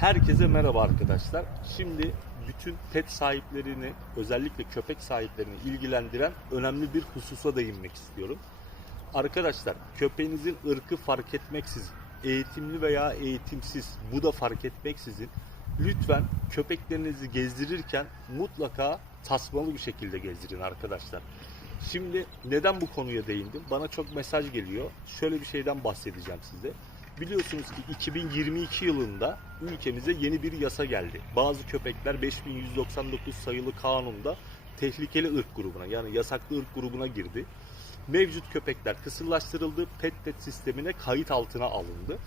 Herkese merhaba arkadaşlar. Şimdi bütün pet sahiplerini, özellikle köpek sahiplerini ilgilendiren önemli bir hususa değinmek istiyorum. Arkadaşlar, köpeğinizin ırkı fark etmeksizin, eğitimli veya eğitimsiz, bu da fark etmeksizin lütfen köpeklerinizi gezdirirken mutlaka tasmalı bir şekilde gezdirin arkadaşlar. Şimdi neden bu konuya değindim? Bana çok mesaj geliyor. Şöyle bir şeyden bahsedeceğim size. Biliyorsunuz ki 2022 yılında ülkemize yeni bir yasa geldi. Bazı köpekler 5199 sayılı kanunda tehlikeli ırk grubuna yani yasaklı ırk grubuna girdi. Mevcut köpekler kısırlaştırıldı, pet sistemine kayıt altına alındı.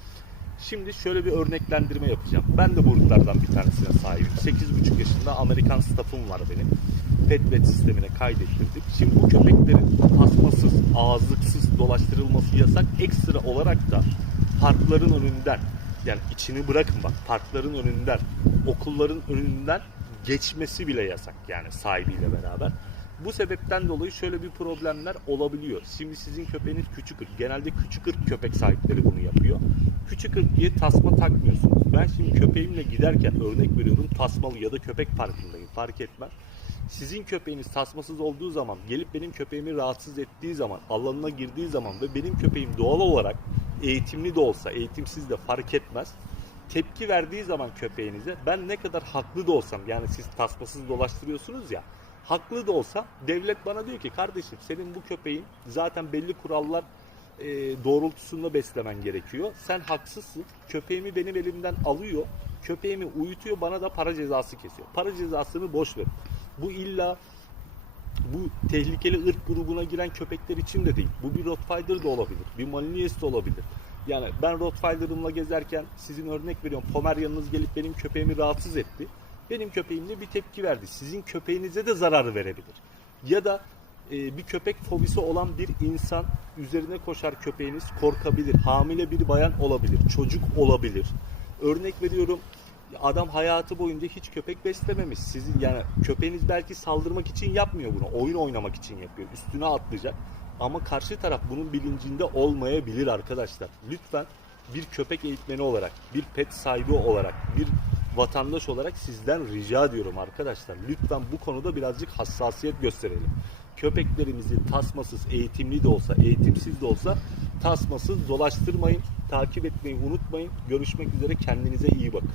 Şimdi şöyle bir örneklendirme yapacağım. Ben de bu ırklardan bir tanesine sahibim. 8,5 yaşında Amerikan staffım var benim. Pet pet sistemine kaydettirdik. Şimdi bu köpeklerin tasmasız, ağızlıksız dolaştırılması yasak. Ekstra olarak da parkların önünden yani içini bırakın bak parkların önünden, okulların önünden geçmesi bile yasak yani sahibiyle beraber. Bu sebepten dolayı şöyle bir problemler olabiliyor. Şimdi sizin köpeğiniz küçük ırk. Genelde küçük ırk köpek sahipleri bunu yapıyor. Küçük ırk diye tasma takmıyorsunuz. Ben şimdi köpeğimle giderken örnek veriyorum tasmalı ya da köpek parkındayım fark etmez. Sizin köpeğiniz tasmasız olduğu zaman gelip benim köpeğimi rahatsız ettiği zaman alanına girdiği zaman ve benim köpeğim doğal olarak eğitimli de olsa eğitimsiz de fark etmez tepki verdiği zaman köpeğinize ben ne kadar haklı da olsam yani siz tasmasız dolaştırıyorsunuz ya haklı da olsa devlet bana diyor ki kardeşim senin bu köpeğin zaten belli kurallar e, doğrultusunda beslemen gerekiyor. Sen haksızsın. Köpeğimi benim elimden alıyor. Köpeğimi uyutuyor bana da para cezası kesiyor. Para cezasını boş ver. Bu illa bu tehlikeli ırk grubuna giren köpekler için de değil. Bu bir Rottweiler de olabilir. Bir Malinois de olabilir. Yani ben Rottweiler'ımla gezerken sizin örnek veriyorum Pomeryanınız gelip benim köpeğimi rahatsız etti. Benim köpeğim de bir tepki verdi. Sizin köpeğinize de zarar verebilir. Ya da e, bir köpek fobisi olan bir insan üzerine koşar köpeğiniz korkabilir. Hamile bir bayan olabilir. Çocuk olabilir. Örnek veriyorum adam hayatı boyunca hiç köpek beslememiş. Sizin yani köpeğiniz belki saldırmak için yapmıyor bunu. Oyun oynamak için yapıyor. Üstüne atlayacak. Ama karşı taraf bunun bilincinde olmayabilir arkadaşlar. Lütfen bir köpek eğitmeni olarak, bir pet sahibi olarak, bir vatandaş olarak sizden rica ediyorum arkadaşlar. Lütfen bu konuda birazcık hassasiyet gösterelim. Köpeklerimizi tasmasız, eğitimli de olsa, eğitimsiz de olsa tasmasız dolaştırmayın. Takip etmeyi unutmayın. Görüşmek üzere kendinize iyi bakın.